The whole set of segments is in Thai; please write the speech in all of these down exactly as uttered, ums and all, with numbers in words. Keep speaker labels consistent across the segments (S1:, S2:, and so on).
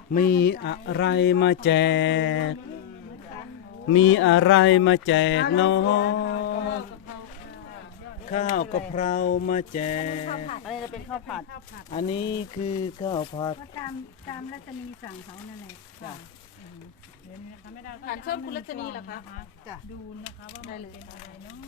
S1: มีอะไรมาแจกมีอะไรมาแจกเนาะข้าวกะเพรามาแจก
S2: อันนี้จะเป็นข้าวผัด
S1: อันนี้คือข้าวผัด
S3: ก็ตามตามรัชนีสั่งเขานั่นแหละ
S2: จ้ะ
S4: ฐานเชิญคุณรัชนีเหรอคะ
S2: จ้ะ
S4: ดูนะคะว่ามันเป็นอะไรเนาะ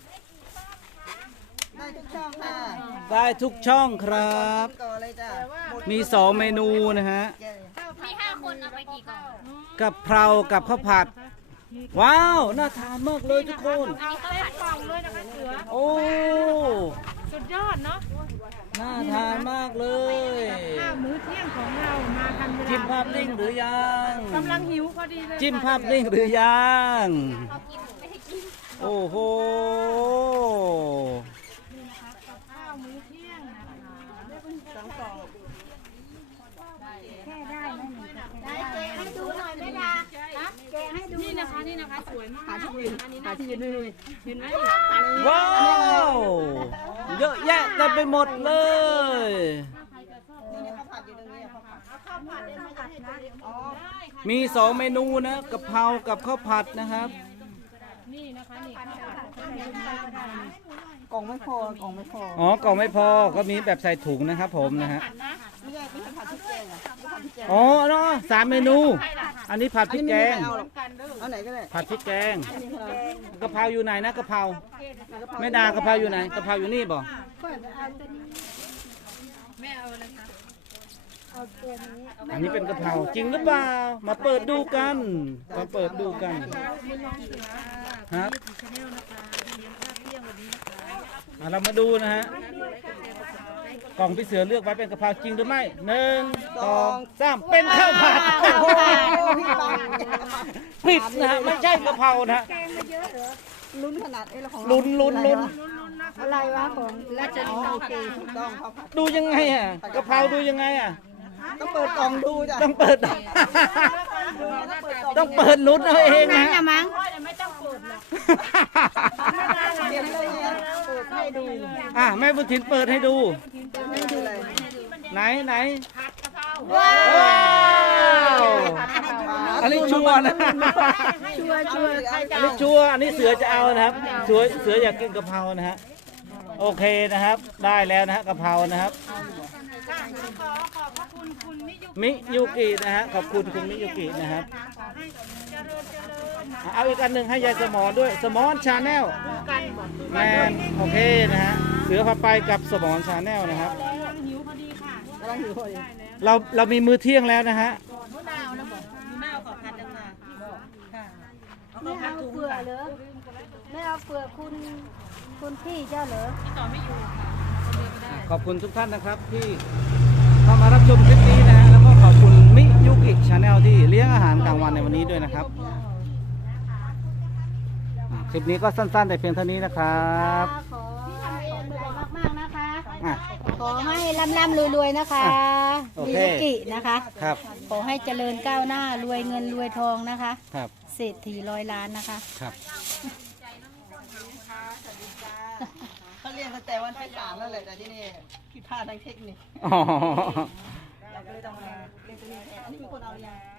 S2: ได้ทุกช่องค่ะ
S1: ได้ทุกช่องครับ
S2: ก่อนเลยจ้ะหมด
S1: มีสองเมนูนะฮะ
S2: แก่
S5: มีห้าคนเอาไปกี่กล่อง
S1: กับเพรากับข้าวผัด ว้าว น่าทานมากเลยทุกคน
S4: เอาเต็มกล่องเลยนะคะเสือ
S1: โอ้
S4: สุดยอดเนาะ
S1: น่าทานมากเลย
S4: ข้าวมื้อเที่ยงของเรามาทันเวลา
S1: จิ้มภาพนิ่งหรือยัง
S4: กำลังหิวพอดีเลย
S1: จิ้มภาพนิ่งหรือยัง
S5: เขากินไม่ให้กิน
S1: โอ้โห
S4: ข้าวมื้อเที่ยงนะคะ
S2: สองกล่อง
S3: แค่ได้ไหมหนึ่งจะแค่
S5: ได้
S3: ได้
S5: เจ๊ให้ดูหน่อยแม่ดา
S3: แกะให้ดู
S4: นี่นะคะนี่นะคะสวยมาก
S2: หาที่ยืนหาที่ยืนด้วย
S4: เห็นไหม
S1: ว้าว เยอะแยะเต็มไปหมดเลย
S2: นี่เนี่ยข้าวผัดอยู่ตรงนี้ข้าวผัด
S3: ข้าวผัดข้าวผัดนะ
S2: อ๋อ
S1: มีสองเมนูนะกะเพรากับข้าวผัดนะครับ
S4: นี่นะคะนี่ข้าวผัด
S2: กล่องไม่พอกล่องไม่พอ
S1: อ๋อกล่องไม่พอ ก็มีแบบใส่ถุงนะครับผมนะฮะ
S2: ไม่ใช่ไม่ใช่ผัดพริกแกงอ่ะไม่ผัดพริกแกง
S1: อ๋อเนาะสามเมนู อันนี้ผัดพริกแกง
S2: อันนี้ไม่เอาหรอกเอาไหนก็ได้
S1: ผัดพริกแกง
S2: อันนี้ค่ะ
S1: กะเพราอยู่ไหนนะกะเพราแม่ดากะเพราอยู่ไหนกะเพราอยู่นี่บ่
S3: เปิดเอาตัวนี้
S4: แม่เอาอะไรคะ
S3: เอาตัวนี้
S1: อันนี้เป็นกะเพราจริงหรือเปล่า มาเปิดดูกัน มาเปิดดูกันครับ
S4: ชาแนลนะคะเลี้ยงข้าวเที่ยงวันนี้นะคะ
S1: อ่ะเรามาดูนะฮะ กล่องพี่เสือเลือกไว้เป็นกะเพราจริงหรือไม่หนึ่งสองสามเป็นข้าวผัดโอ้โห
S2: พี่ปัง
S1: ผิดนะฮะไม่ใช่กะเพรานะฮะ
S3: แกงมาเยอะเหรอ
S2: ลุ้นขนาดเอ้ยเราของ
S1: ลุ้นลุ้นลุ้น
S3: อะไรวะของรัชนี
S2: โอเคถูกต้องข้าวผัด
S1: ดูยังไงอ่ะกะเพราดูยังไงอ่ะ
S2: ต้องเปิดกล่องดูจ้ะ
S1: ต้องเปิด
S2: ต้องเปิดกล่อง
S1: ต้องเปิดลุ้นเอาเองนะ
S3: น่ะมั้ง
S2: เดี๋ยวเลยเนี่ยเปิดให้ดู
S1: อ่ะแม่บุญถินเปิดให้ดู
S2: ให้ดูเลย
S1: ไหนไหน
S3: ว้า
S1: ว้าวอันนี้ชัวร์นะ
S3: ชัวร์ชัวร์
S1: อันนี้ชัวร์อันนี้เสือจะเอานะครับเสือเสืออยากกินกะเพรานะฮะโอเคนะครับ ได้แล้วนะฮะกะเพรานะครับ
S4: ขอขอบพระคุณคุณมิยุ
S1: มิยุกินะฮะขอบคุณคุณมิยุกินะครับ
S4: ขอให้เจริญเจริญนะ
S1: เอาอีกอันหนึ่งให้ยายสมอนด้วยสมอนชาแนล
S4: กันหมด
S1: แมนโอเคนะฮะเสือพาไปกับสมอนชาแนลนะครับ
S4: แล้วหิวพอดีค่ะ
S2: กำลังหิวพอดี
S1: เราเรามีมือเที่ยงแล้วนะฮะ
S4: มะนาวแล้วบอกมะนาวขอพัดจังมาค่ะเอา
S3: ไม่
S4: พัด
S3: เอา
S4: ถุง
S3: เปลือกเหรอไม่เอาเปลือกคุณคุณพี่เจ้าเหรอ
S4: ที่ต่อไม่อยู่ค่ะคนเดียวก็ได้
S1: ขอบคุณทุกท่านนะครับที่เข้ามารับชมคลิปนี้นะฮะแล้วก็ขอบคุณมิยุกิชาแนลที่เลี้ยงอาหารกลางวันในวันนี้ด้วยนะครับอ่ะคลิปนี้ก็สั้นๆแต่เพียงเท่านี้นะครับ
S3: ขอขอบคุณมากๆนะคะ
S1: อ่ะ
S3: ขอให้ร่ำร่ำรวยๆนะคะ
S1: โอ
S3: มิ
S1: เค
S3: ยุกินะคะ
S1: ครับ
S3: ขอให้เจริญก้าวหน้ารวยเงินรวยทองนะคะ
S1: ครับ
S3: เศรษฐีร้อยล้านนะคะ
S1: ครับ
S2: เขาเรียนตั้งแต่วันที่สามแล้วแหละแต่ที่นี่ผิดพลาดทางเทคนิค
S1: อ๋อ
S2: เราก็เลยต้องมาเรียนตัวนี้แทนอันนี้มีคนเอาหรือยัง